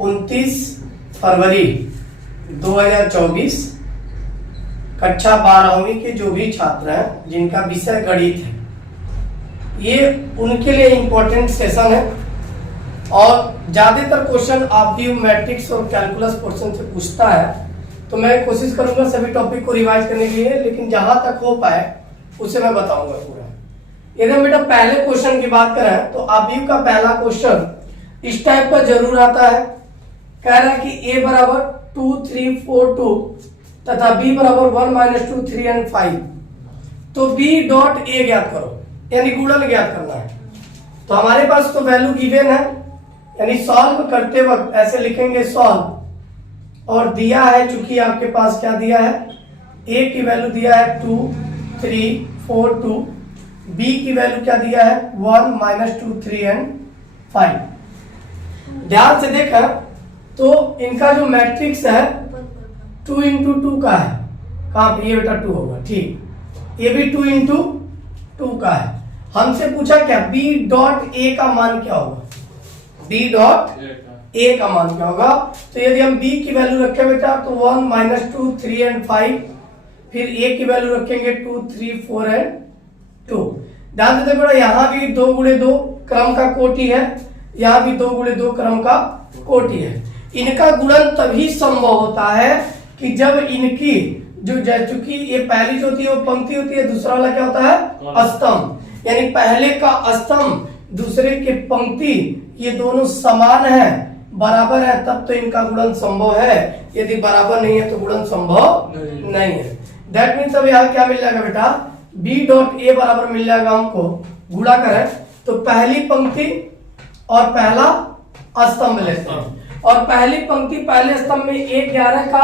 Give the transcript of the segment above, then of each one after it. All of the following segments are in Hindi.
29 फरवरी 2024 कक्षा 12वीं के जो भी छात्र हैं जिनका विषय गणित है, ये उनके लिए इम्पोर्टेंट सेशन है और ज्यादातर क्वेश्चन ऑब्जेक्टिव मैट्रिक्स और कैलकुलस पोर्शन से पूछता है। तो मैं कोशिश करूंगा सभी टॉपिक को रिवाइज करने के लिए, लेकिन जहां तक हो पाए उसे मैं बताऊंगा पूरा। यदि हम बेटा पहले क्वेश्चन की बात करें तो ऑब्जेक्टिव का पहला क्वेश्चन इस टाइप का जरूर आता है। कह रहा है कि a बराबर 2 3 4 2 तथा b बराबर 1 -2 3 एंड 5। तो b डॉट a ज्ञात करो, यानी गुणन ज्ञात करना है। तो हमारे पास तो वैल्यू गिवन है, यानी सॉल्व करते वक्त ऐसे लिखेंगे सॉल्व, और दिया है चूंकि आपके पास क्या दिया है, a की वैल्यू दिया है 2 3 4 2, b की वैल्यू क्या दिया है 1 -2 3 एंड 5। ध्यान से देखा तो इनका जो मैट्रिक्स है 2 इंटू 2 का है। कहां पे, ये बेटा 2 होगा, ठीक। ये भी 2 इंटू 2 का है। हमसे पूछा क्या b डॉट a का मान क्या होगा, b डॉट a का मान क्या होगा। तो यदि हम b की वैल्यू रखें बेटा तो 1 -2 3 एंड 5, फिर a की वैल्यू रखेंगे 2 3 4 एंड 2। ध्यान से देखो यहाँ भी 2 गुणे 2 क्रम का कोटि है, यहाँ भी 2 गुणे 2 क्रम का कोटि है। इनका गुणन तभी संभव होता है कि जब इनकी जो चूंकि ये पहली जो होती है वो पंक्ति होती है, दूसरा वाला क्या होता है स्तंभ, यानी पहले का स्तंभ दूसरे के पंक्ति ये दोनों समान है, बराबर है, तब तो इनका गुणन संभव है। यदि बराबर नहीं है तो गुणन संभव नहीं है। दैट मीन्स अब यहाँ क्या मिल जाएगा बेटा, b डॉट a बराबर मिल जाएगा हमको, गुणा करें तो पहली पंक्ति और पहला स्तंभ लेते हैं, और पहली पंक्ति पहले स्तंभ में a11 का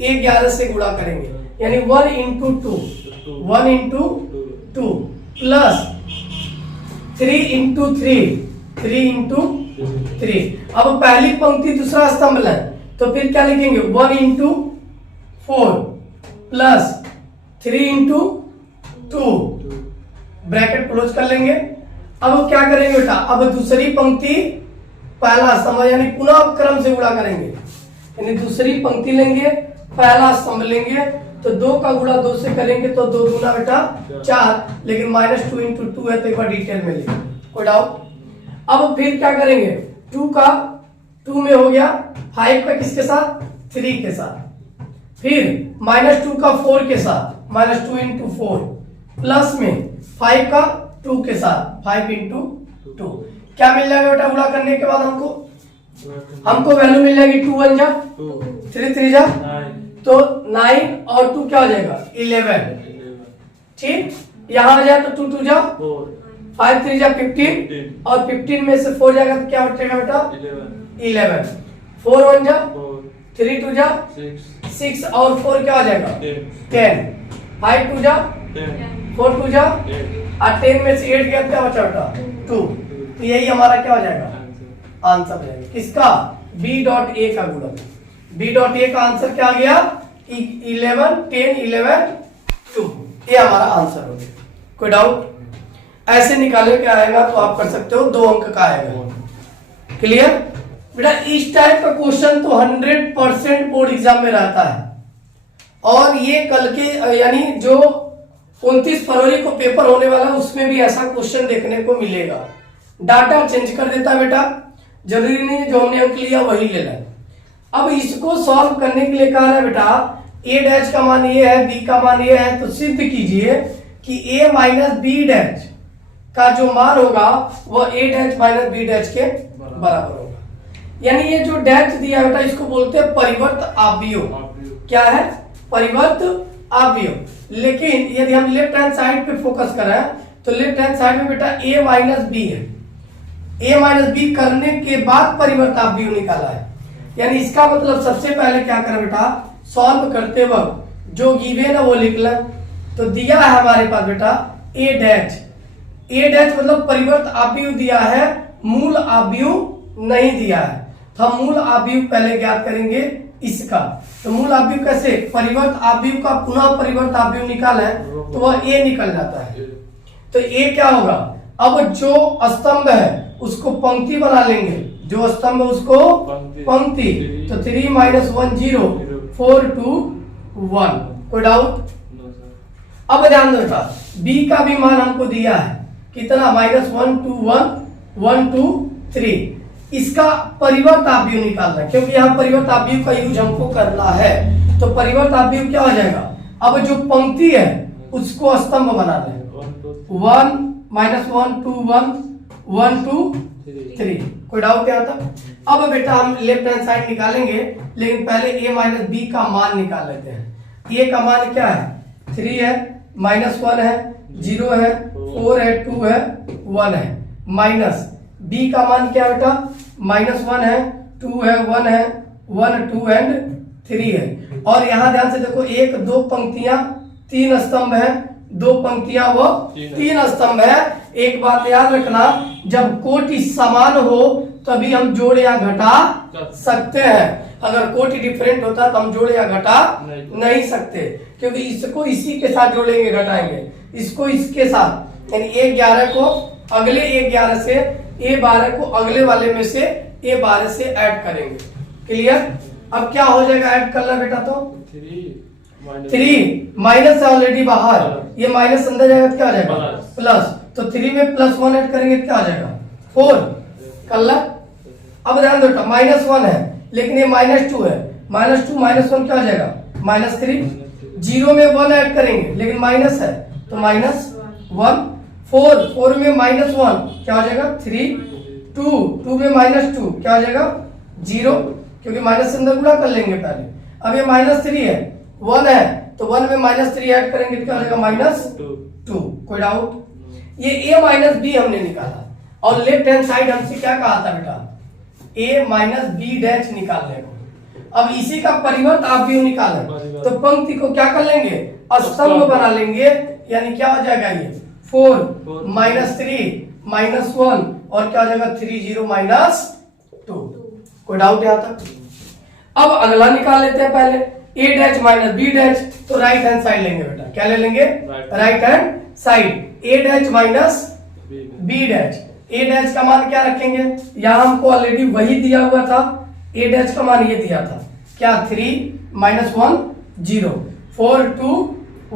a11 से गुणा करेंगे, यानी 1 इंटू 2 प्लस 3 इंटू 3 इंटू 3। अब पहली पंक्ति दूसरा स्तंभ लें तो फिर क्या लिखेंगे 1 into 4 plus 3 into 2, bracket close कर लेंगे। अब क्या करेंगे बेटा, अब दूसरी पंक्ति पहला स्तंभ यानी पुनः क्रम से गुणा करेंगे, यानी दूसरी पंक्ति लेंगे पहला स्तंभ लेंगे तो 2 का गुणा 2 से करेंगे तो 2 दूना बेटा 4, लेकिन -2 इंटू 2 है तो एक बार डिटेल में लिखेंगे, कोई डाउट। अब फिर क्या करेंगे, 2 का 2 में हो गया, 5 का किसके साथ 3 के साथ, फिर -2 का 4 के साथ -2 इंटू 4, प्लस में 5 का 2 के साथ 5 इंटू 2। क्या मिल जाएगा बेटा गुणा करने के बाद हमको वैल्यू मिल जाएगी 2 1 जा 3 3 जा, तो 9 और 2 क्या हो जाएगा 11, ठीक। यहाँ आ जाए तो 2 2 जा 5 3 जा 15, और 15 में से 4 जाएगा तो क्या बचेगा बेटा 11, 4 1 जा 3 2 जा 6, और 4 क्या हो जाएगा 10, 5 2 जा 4 2 जा, और 10 में से 8 गया क्या बचा बेटा 2। तो यही हमारा क्या हो जाएगा आंसर हो जाएगा किसका, b डॉट a का गुणन। b डॉट a का आंसर क्या आ गया 11 10 11 2, ये हमारा आंसर हो गया। कोई डाउट, ऐसे निकालने के आएगा तो आप कर सकते हो, 2 अंक का आएगा। क्लियर बेटा, इस टाइप का क्वेश्चन तो 100% बोर्ड एग्जाम में रहता है, और ये कल के यानी जो 29 फरवरी को पेपर होने वाला है उसमें भी ऐसा क्वेश्चन देखने को मिलेगा। डाटा चेंज कर देता है बेटा, जरूरी नहीं है जो हमने अंक लिया वही लेना है। अब इसको सॉल्व करने के लिए कहा है बेटा a डैश का मान ये है, b का मान ये है, तो सिद्ध कीजिए कि a माइनस बी डैश का जो मान होगा वो a dash minus B dash के बराबर होगा। यानी ये जो डैश दिया बेटा इसको बोलते हैं परिवर्त अवयव। क्या है परिवर्त अवयव। लेकिन यदि हम लेफ्ट हैंड साइड पे फोकस करें तो लेफ्ट हैंड साइड में बेटा a माइनस बी है, a माइनस बी करने के बाद परिवर्त अवयव निकाला है। यानी इसका मतलब सबसे पहले क्या करें बेटा, सॉल्व करते वक्त जो गिवन है वो लिख लें। तो दिया है हमारे पास बेटा a डैश मतलब परिवर्त अवयव दिया है, मूल अवयव नहीं दिया है। तो हम मूल अवयव पहले ज्ञात करेंगे इसका। तो मूल अवयव कैसे, परिवर्त अवयव का पुनः परिवर्त अवयव निकाला है तो वह a निकल जाता है। तो a क्या होगा, अब जो स्तंभ है उसको पंक्ति बना लेंगे, जो स्तंभ है उसको पंक्ति। तो 3 माइनस 1 0, 4 2 1। कोई डाउट? अब ध्यान दो बेटा, b का भी मान हमको दिया है कितना, -1 2 1 1 2 3। इसका परिवर्त आव्यूह निकालना है, क्योंकि यहाँ परिवर्त आव्यूह का यूज हमको करना है। तो परिवर्त आव्यूह क्या हो जाएगा, अब जो पंक्ति है उसको स्तंभ बना लें। 1 -1 2 1 1 2 3। कोई डाउट यहाँ तक? अब बेटा हम लेफ्ट हैंड साइड निकालेंगे, लेकिन पहले a माइनस बी का मान निकाल लेते हैं। a का मान क्या है, 3 है, -1 है, 0 है, 4 है, 2 है, 1 है, माइनस b का मान क्या है बेटा, -1 है, 2 है, 1 है, 1 2 एंड 3 है। और यहाँ ध्यान से देखो, 1 2 पंक्तियां 3 स्तंभ है, 2 पंक्तियां वो 3 स्तंभ है। एक बात याद रखना, जब कोटि समान हो तभी हम जोड़ या घटा सकते हैं। अगर कोटि डिफरेंट होता तो हम जोड़ या घटा नहीं सकते, क्योंकि इसको इसी के साथ जोड़ेंगे घटाएंगे, इसको इसके साथ, यानी A11 को अगले A11 से, A12 को अगले वाले में से A12 से ऐड करेंगे। क्लियर? अब क्या हो जाएगा ऐड करना बेटा, तो 3 माइनस है ऑलरेडी बाहर, ये माइनस अंदर जाएगा तो क्या आ जाएगा प्लस। तो 3 में +1 ऐड करेंगे तो क्या आ जाएगा 4। कल अब ध्यान दो, -1 है लेकिन ये -2 है, -2 -1 क्या हो जाएगा -3। 0 में 1 ऐड करेंगे लेकिन माइनस है तो -1। 4 में -1 क्या हो जाएगा 3। 2 में -2 क्या हो जाएगा 0, क्योंकि माइनस से अंदर गुणा कर लेंगे पहले। अब ये -3 है, 1 है तो 1 में -3 ऐड करेंगे तो क्या हो जाएगा -2। कोई डाउट? ये a माइनस बी हमने निकाला, और लेफ्ट हैंड साइड हमसे क्या कहा था बेटा, a माइनस बी डैश निकालने को। अब इसी का परिवर्त आव्यूह निकालें तो पंक्ति को क्या कर लेंगे, स्तंभ बना लेंगे, यानी क्या हो जाएगा ये 4 -3 -1 और क्या हो जाएगा 3 0 -2। कोई डाउट यहाँ तक? अब अगला निकाल लेते हैं पहले, a dash minus B dash. तो राइट हैंड साइड लेंगे बेटा, क्या ले लेंगे right hand side, a dash minus B dash. a dash का मान क्या रखेंगे, यहाँ हमको ऑलरेडी वही दिया हुआ था, a डैश का मान ये दिया था क्या, 3 -1 0 4 2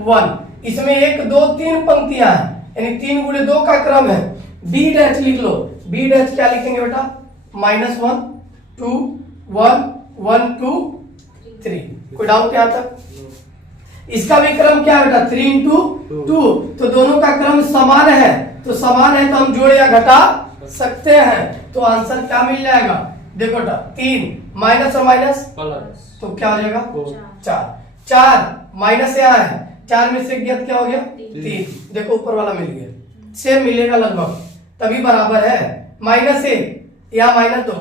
1। इसमें 1 2 3 पंक्तियां हैं, यानी 3 गुणे 2 का क्रम है। b डैश लिख लो, b डैश क्या लिखेंगे बेटा, -1 2 1 1 2 3। कोई डाउट यहाँ तक? इसका भी क्रम क्या है बेटा, 3 × 2। तो दोनों का क्रम समान है, तो समान है तो हम जोड़ या घटा सकते हैं। तो आंसर क्या मिल जाएगा, देखो बेटा 3 माइनस और माइनस प्लस, तो क्या हो जाएगा 4। 4 माइनस यहाँ है, 4 में से ज्ञात क्या हो गया 3। देखो ऊपर वाला मिल गया, सेम मिलेगा लगभग, तभी बराबर है। -1 यहाँ -2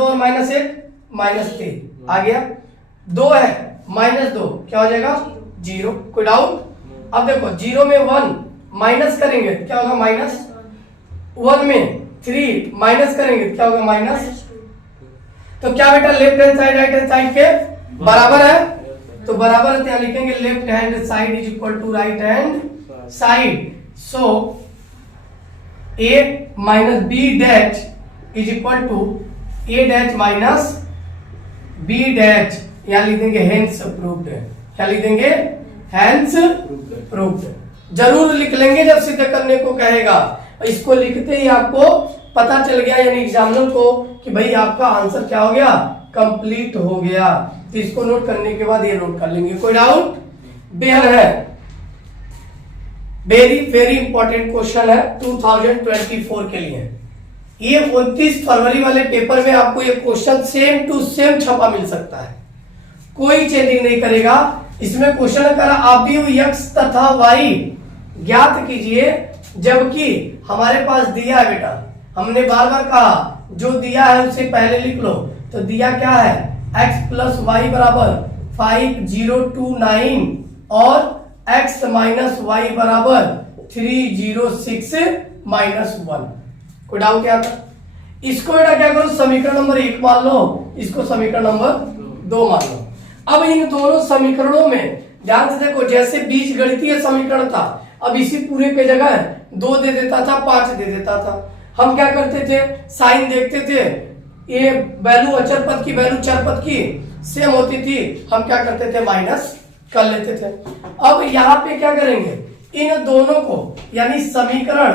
और -1 -3 आ गया। 2 है -2 क्या हो जाएगा 0। कोई डाउट? अब देखो 0 में 1 माइनस करेंगे क्या होगा -1 में 3 माइनस करेंगे क्या होगा -। तो क्या बेटा left hand side right hand side के बराबर है, तो बराबर है तो यहाँ लिखेंगे left hand side is equal to right hand side. So a minus B dash is equal to a dash minus b dash, यहाँ लिख देंगे हेंस प्रूव्ड है। क्या लिख देंगे, हेंस प्रूव्ड। जरूर लिख लेंगे जब सिद्ध करने को कहेगा, इसको लिखते ही आपको पता चल गया यानी एग्जामिनर को कि भाई आपका आंसर क्या हो गया, कंप्लीट हो गया। तो इसको नोट करने के बाद ये नोट कर लेंगे। कोई डाउट? बेहद है, वेरी वेरी इंपॉर्टेंट क्वेश्चन है 2024 के लिए। ये 29 फरवरी वाले पेपर में आपको ये क्वेश्चन सेम टू सेम छपा मिल सकता है, कोई चेंजिंग नहीं करेगा। इसमें क्वेश्चन करा आव्यूह x तथा y ज्ञात कीजिए, जबकि हमारे पास दिया है बेटा, हमने बार बार कहा जो दिया है उसे पहले लिख लो। तो दिया क्या है, x प्लस वाई बराबर 5 0 2 9 और x माइनस वाई बराबर 3 0 6 -1। कोई डाउट क्या था? इसको बेटा क्या करो, समीकरण नंबर 1 मान लो, इसको समीकरण नंबर 2 मान लो। अब इन दोनों समीकरणों में ध्यान से देखो, जैसे बीज गणितीय समीकरण था, अब इसी पूरे के जगह 2 दे देता था, 5 दे देता था। हम क्या करते थे, साइन देखते थे, ये वैल्यू अचर पद की वैल्यू चर पद की सेम होती थी, हम क्या करते थे माइनस कर लेते थे। अब यहाँ पे क्या करेंगे, इन दोनों को यानी समीकरण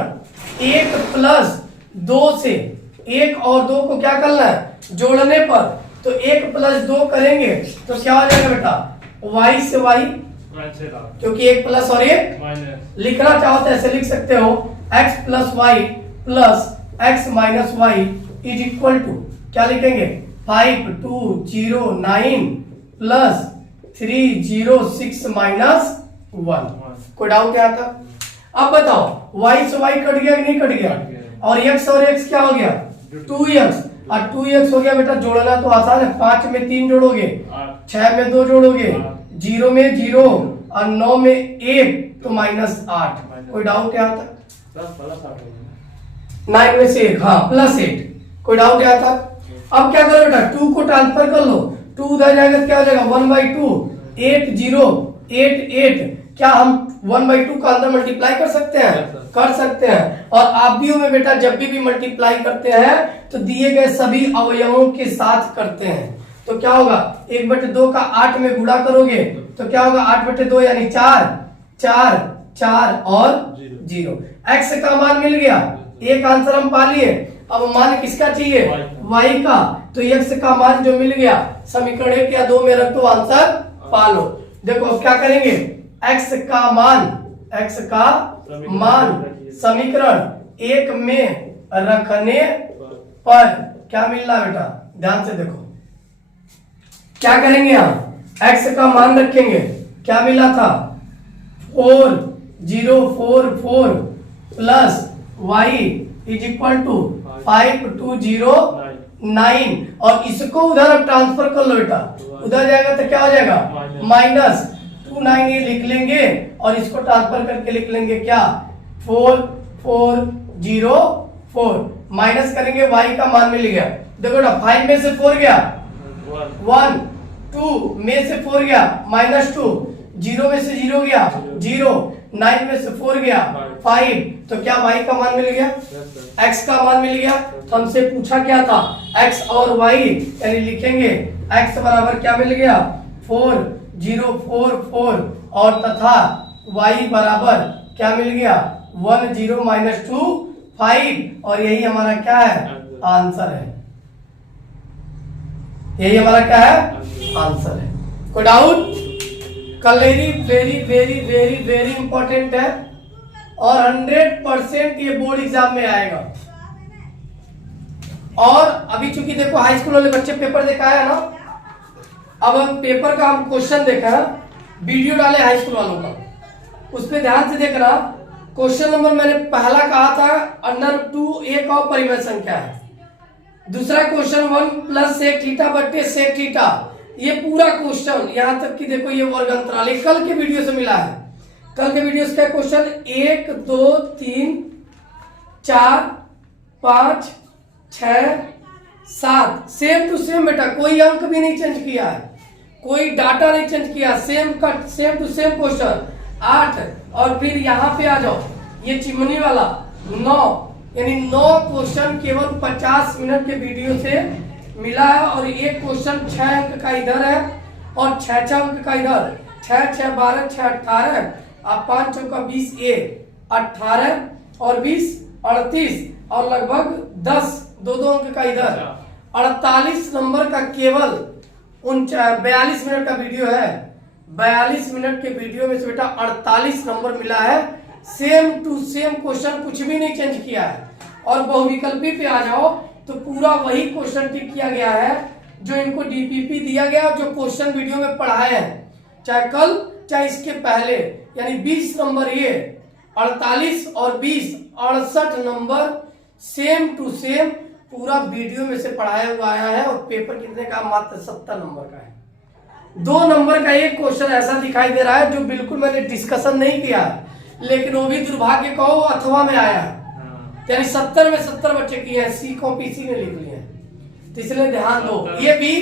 1 प्लस 2 से 1 और 2 को क्या करना है जोड़ने पर, तो 1 प्लस 2 करेंगे तो क्या हो जाएगा बेटा y से y, क्योंकि 1 प्लस और 1 लिखना चाहो तो ऐसे लिख सकते हो x plus y plus x minus y is equal to क्या लिखेंगे 5209 प्लस 306 माइनस 1। कोई डाउट यहाँ तक? अब बताओ y से y कट गया कि नहीं कट गया, और x और x क्या हो गया 2x, और 2x हो गया बेटा, जोड़ना तो आसान है, 5 में 3 जोड़ोगे, 6 में 2 जोड़ोगे, 0 में 0 और 9 में 1 तो माइनस 8। कोई डाउट यहाँ तक? 9 में से 1, हाँ प्लस 8। कोई डाउट यहाँ तक? अब क्या करो बेटा 2 को ट्रांसफर कर लो, 2 उधर जाएगा तो क्या हो जाएगा 1/2, 8 0 8 8। क्या हम 1/2 का अंदर मल्टीप्लाई कर सकते हैं? कर सकते हैं। और आव्यूह में बेटा जब भी मल्टीप्लाई करते हैं तो दिए गए सभी अवयवों के साथ करते हैं, तो क्या होगा 1/2 का 8 में गुणा करोगे तो क्या होगा 8/2 यानी 4 4 4 और 0। x का मान मिल गया, एक आंसर हम पा लिए। अब मान किसका चाहिए y का, तो x का मान जो मिल गया समीकरण 1 या 2 में रख दो, आंसर पा लो। देखो अब क्या करेंगे, x का मान समीकरण 1 में रखने पर क्या मिल रहा बेटा, ध्यान से देखो क्या करेंगे, हम x का मान रखेंगे, क्या मिला था 4044 plus y is equal to 5209, और इसको उधर अब ट्रांसफर कर लो बेटा, उधर जाएगा तो क्या हो जाएगा माइनस 29 ये लिख लेंगे, और इसको ट्रांसफर करके लिख लेंगे क्या 4404, माइनस करेंगे y का मान मिल गया। देखो बेटा 5 में से 4 गया 1, 2 में से 4 गया -2, 0 में से 0 गया 0, 9 में से 4 गया 5, तो क्या y का मान मिल गया, x का मान मिल गया। तो हमसे पूछा क्या था x और y, यानी लिखेंगे x बराबर क्या मिल गया 4044 और तथा y बराबर क्या मिल गया 10 -2 5, और यही हमारा क्या है आंसर है, यही हमारा क्या है आंसर है। कोई doubt? Kaleri very very very very important है और 100% ये बोर्ड एग्जाम में आएगा। और अभी चूंकि देखो हाई स्कूल वाले बच्चे पेपर देखा है ना, अब हम पेपर का हम क्वेश्चन देखा, वीडियो डाले हाई स्कूल वालों का, उस पर ध्यान से देखना। क्वेश्चन नंबर मैंने पहला कहा था √2 एक और परिमेय संख्या है, दूसरा क्वेश्चन 1 + sec थीटा बटे sec थीटा, ये पूरा क्वेश्चन यहाँ तक कि देखो ये वर्ग अंतराल कल के वीडियो से मिला है। कल के वीडियो से क्वेश्चन 1 2 3 4 5 6 7 सेम टू सेम बेटा, कोई अंक भी नहीं चेंज किया है, कोई डाटा नहीं चेंज किया, सेम टू सेम क्वेश्चन 8। और फिर यहाँ पे आ जाओ, ये चिमनी वाला 9, यानी 9 क्वेश्चन केवल 50 मिनट के वीडियो से मिला है। और एक क्वेश्चन 6 अंक का इधर है और 6 अंक का इधर, 6 6 12 6 18, अब 5 चौका 20 ए 18 और 20 38, और लगभग 10 2 अंक का इधर, 48 नंबर का केवल 42 मिनट का वीडियो है। 42 मिनट के वीडियो में से बेटा 48 नंबर मिला है, सेम टू सेम क्वेश्चन, कुछ भी नहीं चेंज किया है। और बहुविकल्पी पे आ जाओ तो पूरा वही क्वेश्चन टिक किया गया है जो इनको डीपीपी दिया गया, जो क्वेश्चन वीडियो में पढ़ाए हैं, चाहे कल चाहे इसके पहले, यानी 20 नंबर ये 48 और 20 68 नंबर सेम टू सेम पूरा वीडियो में से पढ़ाया हुआ आया है। और पेपर कितने का, मात्र 70 नंबर का है। 2 नंबर का एक क्वेश्चन ऐसा दिखाई दे रहा है जो बिल्कुल मैंने डिस्कशन नहीं किया, लेकिन वो भी दुर्भाग्य कहो अथवा में आया है, यानी 70 में 70 बच्चे की है, सी कॉपी सी में लिख लिए, तो इसलिए ध्यान दो, ये भी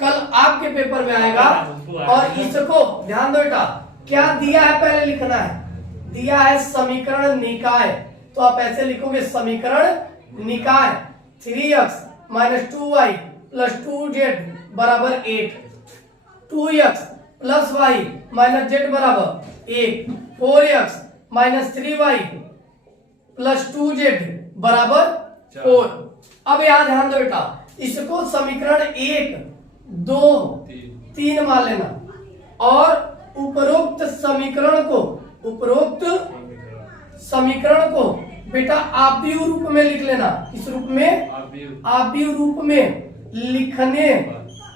कल आपके पेपर में आएगा। और इसको ध्यान दो बेटा, क्या दिया है पहले लिखना है, दिया है समीकरण निकाय, तो आप ऐसे लिखोगे समीकरण निकाय 3x minus 2y plus 2z बराबर 8, 2x plus Y minus Z बराबर 1, 4x minus 3y plus 2z बराबर 4। अब यहाँ ध्यान दो बेटा, इसको समीकरण 1, 2, 3 मान लेना और उपरोक्त समीकरण को बेटा आव्यूह रूप में लिख लेना। किस रूप में? आव्यूह रूप में लिखने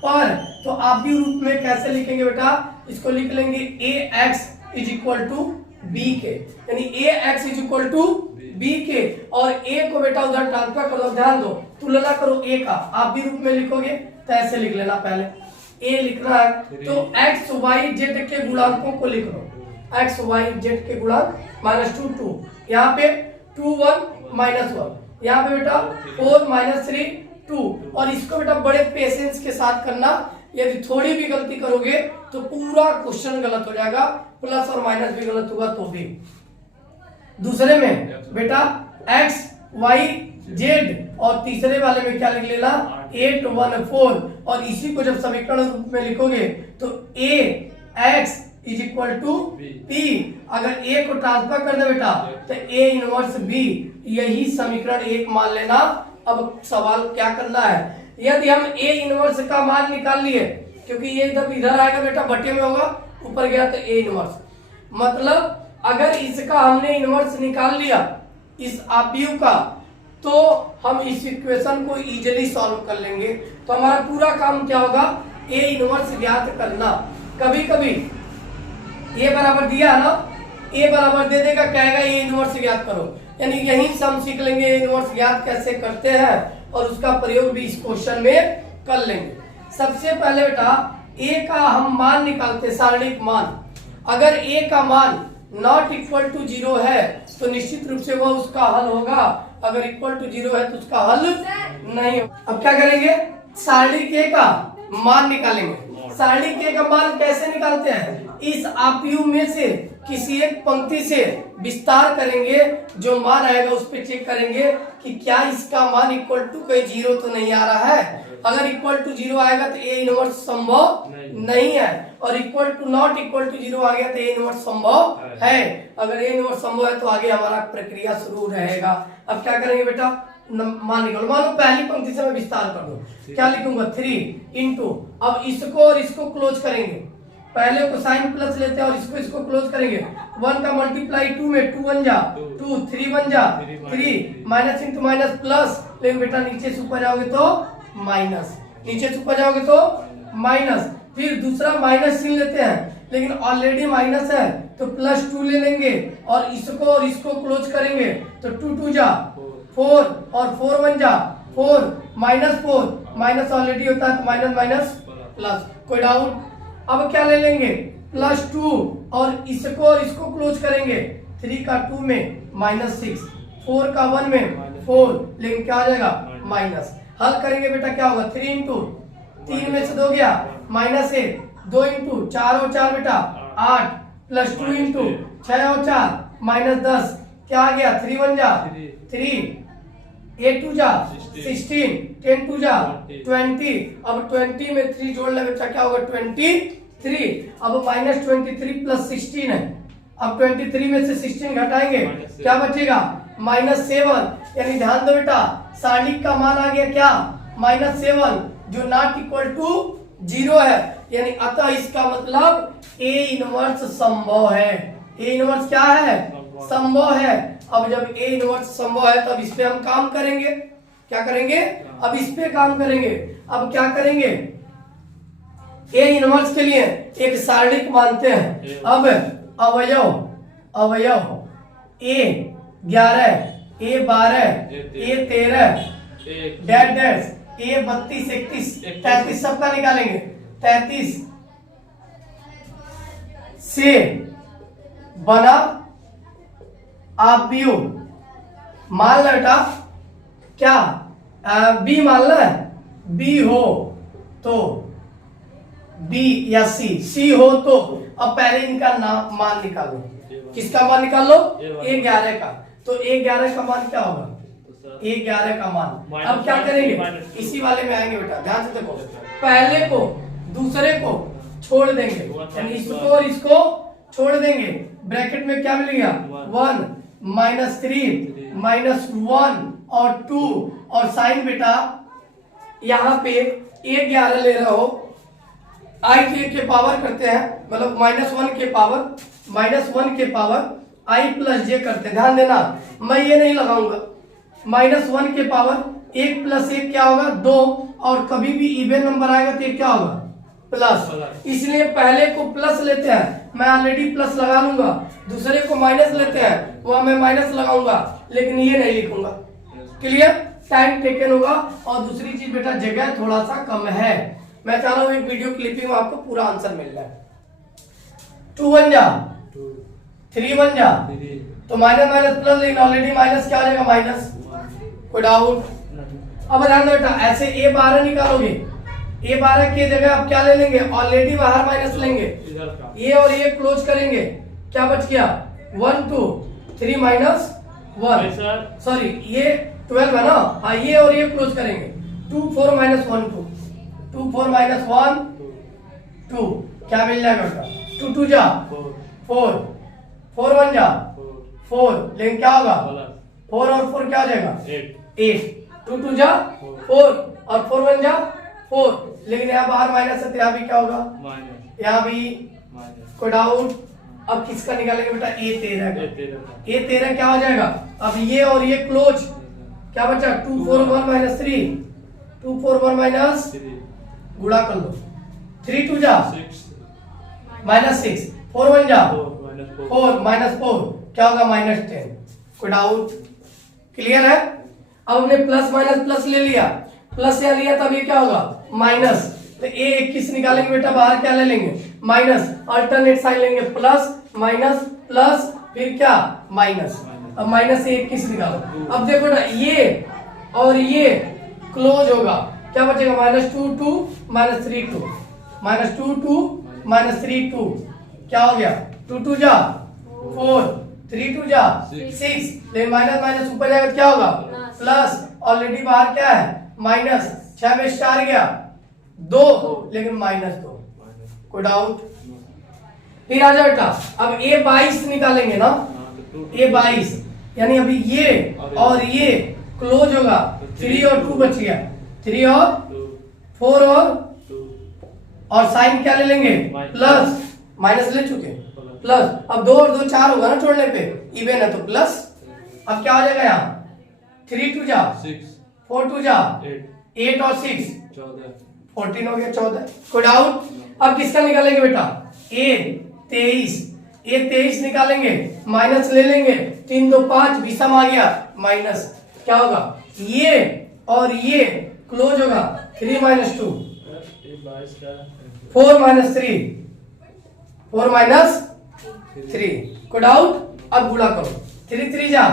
पर, तो आव्यूह रूप में कैसे लिखेंगे बेटा? इसको लिख लेंगे ax is equal to B के, यानी ax is equal to B के, और a को बेटा उधर ट्रांसफर कर दो। ध्यान दो, तुलना करो a का, आव्यूह रूप में लिखोगे तो ऐसे लिख लेना। पहले a लिखना है तो x y z के गुणांकों को लिख लो, x y z के गुणांक माइनस 2 2, यहाँ पे 2 1 माइनस 1, यहाँ पे बेटा 4 माइनस 3 2, और इसको बेटा बड़े पेशेंस के साथ करना। यदि थोड़ी भी गलती करोगे तो पूरा क्वेश्चन गलत हो जाएगा, प्लस और माइनस भी गलत होगा तो भी। दूसरे में बेटा x y z, और तीसरे वाले में क्या लिख लेना? 8 1 4, और इसी को जब समीकरण रूप में लिखोगे तो a x is equal to p, अगर a को ट्रांसफर कर दे बेटा तो a इनवर्स b, यही समीकरण 1 मान लेना। अब सवाल क्या करना है, यदि हम a इनवर्स का मान निकाल लिए, क्योंकि ये जब इधर आएगा बेटा बटे में होगा, ऊपर गया तो a इनवर्स, मतलब अगर इसका हमने इनवर्स निकाल लिया इस आव्यूह का, तो हम इस इक्वेशन को इजीली सॉल्व कर लेंगे। तो हमारा पूरा काम क्या होगा? a इनवर्स ज्ञात करना। कभी कभी a बराबर दिया है ना, a बराबर दे देगा, कहेगा a इनवर्स ज्ञात करो, यानी यही से हम सीख लेंगे a इनवर्स ज्ञात कैसे करते हैं, और उसका प्रयोग भी इस क्वेश्चन में कर लेंगे। सबसे पहले बेटा a का हम मान निकालते, सारणिक मान। अगर a का मान नॉट इक्वल टू 0 है तो निश्चित रूप से वह उसका हल होगा, अगर इक्वल टू 0 है तो उसका हल नहीं होगा। अब क्या करेंगे? सारणी के का मान निकालेंगे। सारणी के का मान कैसे निकालते हैं? इस आव्यूह में से किसी एक पंक्ति से विस्तार करेंगे, जो मान आएगा उस पर चेक करेंगे कि क्या इसका मान इक्वल टू कोई 0 तो नहीं आ रहा है। अगर इक्वल टू 0 आएगा तो a इनवर्स संभव नहीं है, और equal to not equal to 0 आ गया तो a इनवर्स संभव है। अगर a इनवर्स संभव है तो आगे हमारा प्रक्रिया शुरू रहेगा। अब क्या करेंगे बेटा? मान निकालो। मानो पहली पंक्ति से मैं विस्तार कर दूं, क्या लिखूंगा? 3 इंटू, अब इसको और इसको क्लोज करेंगे, पहले को साइन प्लस लेते हैं और इसको क्लोज करेंगे। 1 का मल्टीप्लाई 2 में 2 1 जा 2, 3 1 जा 3, माइनस इंटू माइनस प्लस, लेकिन बेटा नीचे से ऊपर जाओगे तो माइनस, नीचे से ऊपर जाओगे तो माइनस। फिर दूसरा माइनस चिन्ह लेते हैं, लेकिन ऑलरेडी माइनस है तो प्लस 2 ले लेंगे, और इसको क्लोज करेंगे तो 2 2 जा 4, और 4 1 जा 4, माइनस 4, माइनस ऑलरेडी होता है तो माइनस माइनस प्लस। कोई डाउट? अब क्या ले लेंगे? प्लस 2, और इसको क्लोज करेंगे। 3 का 2 में माइनस 6, 4 का 1 में 4, लेकिन क्या आ जाएगा? माइनस। हल करेंगे बेटा, क्या होगा? 3 इंटू 3 में से 2 गया माइनस 1, 2 इंटू 4 और 4 बेटा 8, प्लस 2 इंटू 6 और 4 माइनस 10, क्या आ गया? 3 1 जा 3, 8 2 जा 16, 10 2 जा 20। अब 20 में 3 जोड़ ले बेटा, क्या होगा? 23। अब माइनस 23 प्लस 16 है, अब 23 में से 16 घटाएंगे, क्या बचेगा? माइनस 7। यानी ध्यान दो बेटा, सारणिक का मान आ गया क्या? माइनस 7, जो नॉट इक्वल टू 0 है, यानी अतः इसका मतलब a इनवर्स संभव है। a इनवर्स क्या है? संभव है। अब जब a इनवर्स संभव है तब इस पे हम काम करेंगे। क्या करेंगे? अब इस पे काम करेंगे। अब क्या करेंगे? a इनवर्स के लिए एक सारणिक मानते हैं। अब अवयव a 11, a 12, a 13, dash dash, a 32 31 33 सबका निकालेंगे। 33 से बना आव्यूह मान लो बेटा, क्या बी मान लो, बी हो तो बी या सी हो तो, अब पहले इनका नाम मान निकालो। किसका मान निकाल लो? A11 का। तो A11 का मान क्या होगा? ए 11 का मान। अब क्या करेंगे, इसी वाले में आएंगे बेटा, ध्यान से देखो, पहले को दूसरे को छोड़ देंगे, यानी इसको और इसको छोड़ देंगे, ब्रैकेट में क्या मिल गया 1 -3 -1 और 2 और साइन बेटा यहाँ पे ए 11 ले रहे हो, आई के पावर करते हैं, मतलब -1 के पावर आई प्लस जे करते हैं। ध्यान देना, मैं ये नहीं लगाऊंगा, -1 के पावर 1 + 1 क्या होगा 2, और कभी भी इवन नंबर आएगा तो ये क्या होगा प्लस, इसलिए पहले को प्लस लेते हैं, मैं ऑलरेडी प्लस लगा लूंगा, दूसरे को माइनस लेते हैं, वहां मैं माइनस लगाऊंगा, लेकिन ये नहीं लिखूंगा। क्लियर, टाइम टेकन होगा। और दूसरी चीज बेटा, जगह थोड़ा सा कम है, मैं चाह रहा हूँ एक वीडियो क्लिपिंग में आपको पूरा आंसर मिल जाए। 2 1 जा 3 1 जा, तो माइनस माइनस प्लस, लेकिन ऑलरेडी माइनस क्या हो जाएगा माइनस, कोई डाउट। अब ध्यान दो बेटा, ऐसे ए 12 निकालोगे, ए 12 की जगह आप क्या ले लेंगे, ऑलरेडी बाहर माइनस लेंगे, ये और ये क्लोज करेंगे, क्या बच गया 1 2 3 -1, सॉरी ये 12 है ना, हाँ ये और ये क्लोज करेंगे, 2 4 -1 2 2 4 -1 2, क्या मिल जाएगा बेटा 2 2 जा 4 4 1 जा 4, लेकिन क्या होगा 4 और 4 क्या हो जाएगा 8 2 2 जा 4 और 4 1 जा 4, लेकिन यहाँ बाहर माइनस है तो यहाँ भी क्या होगा यहाँ भी, कोई डाउट। अब किसका निकालेंगे बेटा, ए 13 क्या हो जाएगा, अब ये और ये क्लोज, क्या बचा 2 4 1 -3 2 4 1 गुणा कर लो, 3 2 जा -6 4 1 जा 4 -4 क्या होगा -10, कोई डाउट। क्लियर है। अब हमने प्लस माइनस प्लस ले लिया, प्लस यहाँ लिया, तब ये क्या होगा माइनस, तो ए 21 निकालेंगे बेटा, बाहर क्या ले लेंगे माइनस, अल्टरनेट साइन लेंगे, प्लस माइनस प्लस फिर क्या माइनस, अब माइनस से 21 निकालो। अब देखो ना, ये और ये क्लोज होगा, क्या बचेगा -2 2 -3 2 -2 2 -3 2, क्या हो गया 2 2 जा 4 3 2 जा 6, लेकिन माइनस माइनस ऊपर जाएगा क्या होगा प्लस, ऑलरेडी बाहर क्या है माइनस, 6 में स्टार गया 2, लेकिन -2, कोई डाउट। फिर आ जाओ बेटा, अब ए 22 निकालेंगे ना, ए 22 यानी अभी ये और ये क्लोज होगा, 3 और 2 बच गया, 3 और 4 और साइन क्या ले लेंगे प्लस, माइनस ले चुके प्लस, अब 2 और 2 4 होगा ना छोड़ने पे, इवन है तो प्लस, अब क्या हो जाएगा यहाँ 3 2 जा 6 4 2 जा 8 और 6 14 हो गया 14, कोई डाउट। अब किसका निकालेंगे बेटा, ए 23 निकालेंगे, माइनस ले लेंगे, 3 2 5 विषम आ गया माइनस, क्या होगा ये और ये क्लोज होगा, 3 -2 4 -3 को डाउट। अब गुणा करो, 3 3 जा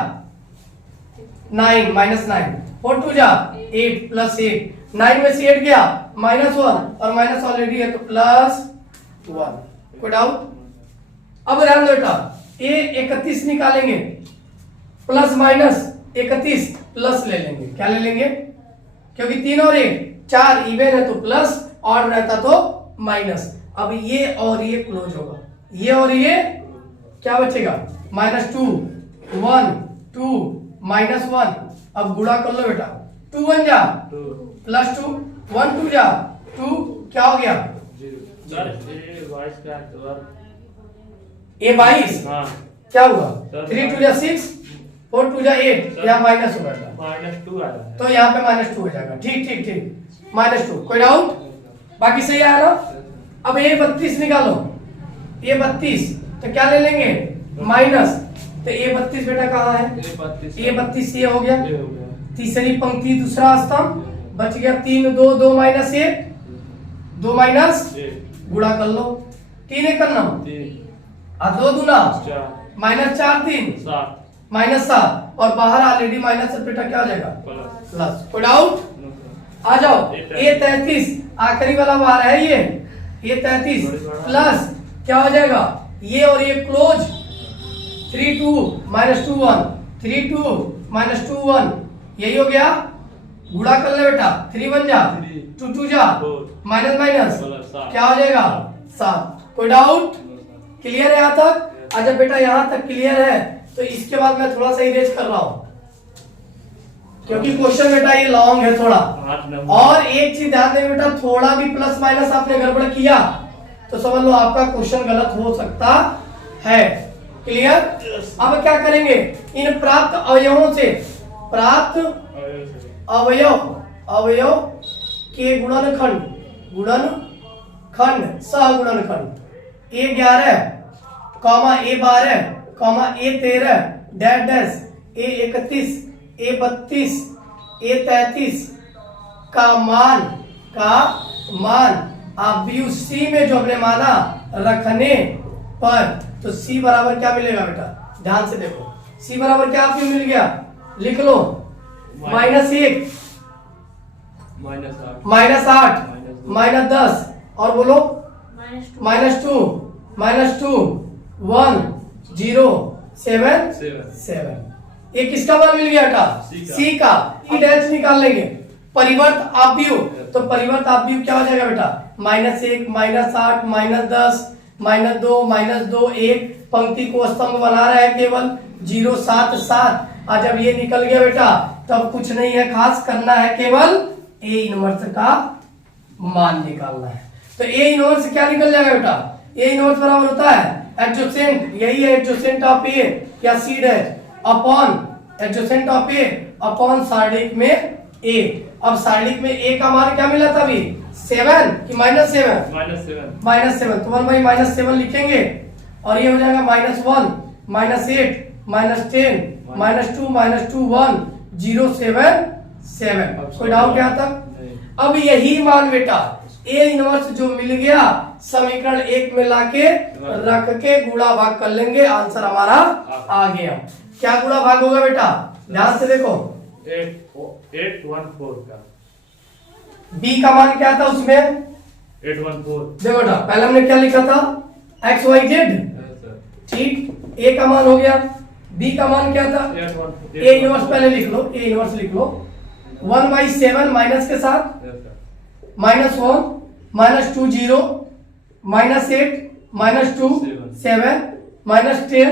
9 -9 4 2 जा 8 + 8, 9 में से 8 गया -1 और माइनस ऑलरेडी है तो +1, कोई डाउट। अब ध्यान दो बेटा, ए 31 निकालेंगे, प्लस माइनस 31 प्लस ले लेंगे, क्या ले लेंगे, क्योंकि 3 और 1 4 इवन है तो प्लस, ऑड रहता तो माइनस। अब ये और ये क्लोज होगा, ये और ये क्या बचेगा -2 1 2 -1, अब गुणा कर लो बेटा, 2 1 जा +2 1 2 जा 2, क्या हो गया ए 22 क्या हुआ 3 2 जा 6 4 2 जा 8, यहाँ माइनस होगा तो यहाँ पे -2 हो जाएगा, ठीक -2, कोई डाउट, बाकी सही आया ना। अब ए 32 निकालो, ए 32 तो क्या ले लेंगे माइनस, तो ए 32 बेटा कहाँ है, ए 32 ये हो गया, तीसरी पंक्ति दूसरा स्तंभ बच गया, 3 2 2 -1 2 माइनस गुणा कर लो, 3 1 करना 2 दूना -4 3 -7, और बाहर ऑलरेडी माइनस से बेटा क्या हो जाएगा प्लस, कोई डाउट। आ जाओ, ए 33 आखिरी वाला बाहर है, ये 33 प्लस क्या हो जाएगा, ये और ये क्लोज, 3 2 -2 1 3 2 -2 1, यही हो गया, गुणा कर ले बेटा, 3 1 जा, 2 2 जा, माइनस माइनस क्या हो जाएगा 7। कोई डाउट? क्लियर है यहाँ तक? अच्छा बेटा यहाँ तक क्लियर है तो इसके बाद मैं थोड़ा सा इरेज कर रहा हूँ क्योंकि क्वेश्चन बेटा ये लॉन्ग है थोड़ा। और एक चीज ध्यान दें बेटा, थोड़ा भी प्लस माइनस आपने गड़बड़ किया तो समझ लो आपका क्वेश्चन गलत हो सकता है। क्लियर? अब क्या करेंगे, इन प्राप्त अवयवों से, प्राप्त अवयव के गुणनखंड सहगुणनखंड A11 comma A12 comma A13 dash dash A31 A32 A33 का मान आप व्यू सी में जो अपने माना रखने पर, तो सी बराबर क्या मिलेगा बेटा, ध्यान से देखो, सी बराबर क्या आपको मिल गया, लिख लो, -1 -8 -10 और बोलो -2 -1 0 7 7। ये किसका मान मिल गया बेटा, सी का। ई डैश निकाल लेंगे, परिवर्त आव्यूह, तो परिवर्त आव्यूह क्या हो जाएगा बेटा, -1 -8 -10 -2 1। पंक्ति को स्तंभ बना रहा है केवल 0 7 7। आज जब ये निकल गया बेटा तब कुछ नहीं है खास करना है, केवल ए इनवर्स का मान निकालना है। तो ए इनवर्स क्या निकल जाएगा बेटा, ए इनवर्स बराबर होता है एडजेसेंट, यही है एडजेसेंट ऑफ ए या C dash upon adjacent of A upon सारणिक में ए। अब सारणिक में ए का मान क्या मिला था अभी, 7 कि -7? -7 तो 1/-7 लिखेंगे और ये हो जाएगा -1 -8 -10 -2 1 0 7 7। कोई डाउट यहाँ तक? अब यही मान बेटा ए इनवर्स जो मिल गया समीकरण 1 में लाके रख के गुणा भाग कर लेंगे, आंसर हमारा आ गया। क्या गुणा भाग होगा बेटा, ध्यान से देखो, 814 का बी का मान क्या था उसमें, 814। देखो बेटा पहले हमने क्या लिखा था, XYZ, ठीक। ए का मान हो गया, बी का मान क्या था, ए इनवर्स पहले लिख लो, ए इनवर्स लिख लो, 1/7 माइनस के साथ, -1 -2 0 -8 -2 7 -10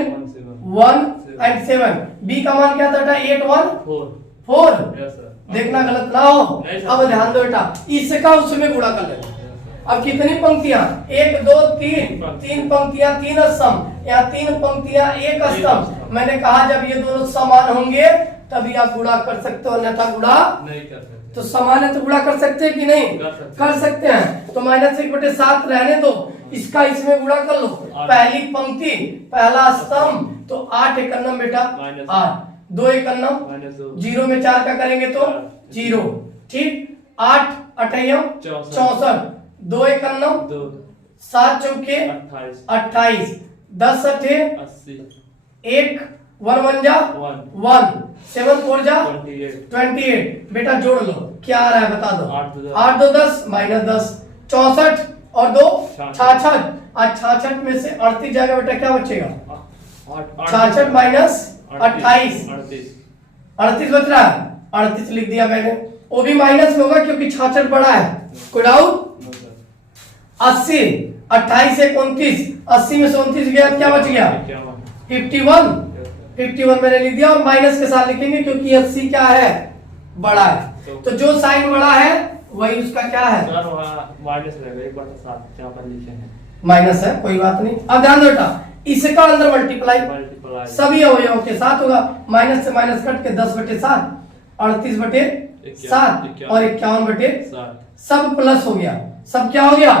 1 एंड 7। बी का मान क्या था बेटा, 8 1 4। देखना गलत ना हो। अब ध्यान दो बेटा, इसका उसमें गुणा कर लेना। अब कितनी पंक्तियां, 1 2 3 पंक्तियां 3 स्तंभ, यहाँ 3 पंक्तियां 1 स्तंभ। मैंने कहा जब ये दोनों समान होंगे तभी आप गुणा कर सकते हो, अन्यथा गुणा नहीं कर सकते। तो समान है तो गुणा कर सकते हैं कि नहीं, कर सकते हैं। तो -1/7 रहने दो, इसका इसमें गुणा कर लो। पहली पंक्ति पहला स्तंभ तो 8 एकन्नम बेटा 8, 2 एकन्नम 0 में 4 का करेंगे तो 0, ठीक। 8 अठयम 64, 2 एकन्नम 7 चौके 28, 10 अठे 1 1 1 जा 1 7 4 जा 28। बेटा जोड़ लो, क्या आ रहा है बता दो, 8 2 10 -10, 64 और 2 66। आज 66 में से 38 जाएगा बेटा, क्या बचेगा, 66 माइनस 28 38 बच रहा है, 38 लिख दिया मैंने। वो भी माइनस में होगा क्योंकि 66 बड़ा है। कोई डाउट? 80 28 से 29, 80 में से 29 गया, क्या बच गया 51 मैंने लिख दिया और माइनस के साथ लिखेंगे क्योंकि 80 क्या है, बड़ा है। तो जो साइन बड़ा है वही उसका क्या है, माइनस है, कोई बात नहीं। अब ध्यान दो बेटा, इसका अंदर मल्टीप्लाई सभी अवयवों के साथ होगा, माइनस से माइनस कट के 10/7 38/7 और 51/7 सब प्लस हो गया। सब क्या हो गया,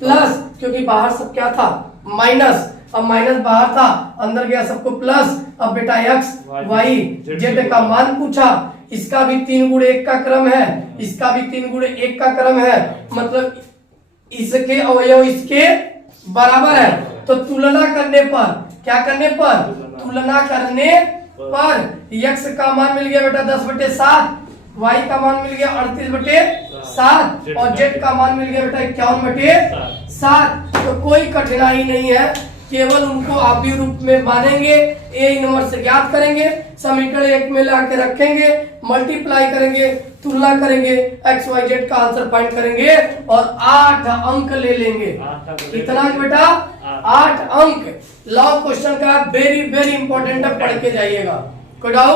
प्लस, क्योंकि बाहर सब क्या था, माइनस। अब माइनस बाहर था, अंदर गया सबको प्लस। अब बेटा x y z का मान पूछा, इसका भी 3 गुणे 1 का क्रम है, इसका भी 3 गुणे 1 का क्रम है, मतलब इसके अवयव इसके बराबर है। तो तुलना करने पर, क्या करने पर, तुलना करने पर x का मान मिल गया बेटा 10/7, y का मान मिल गया 38/7 और z का मान मिल गया बेटा 51/7। तो कोई कठिनाई नहीं है, केवल उनको आव्यूह रूप में मानेंगे, ए इनवर्स ज्ञात करेंगे, समीकरण एक में लाके रखेंगे, मल्टीप्लाई करेंगे, तुलना करेंगे, एक्स वाई जेड का आंसर फाइंड करेंगे और 8 अंक ले लेंगे। कितना बेटा? 8 अंक। लॉ क्वेश्चन का वेरी वेरी इंपॉर्टेंट है, पढ़ के जाइएगा। कोई डाउट?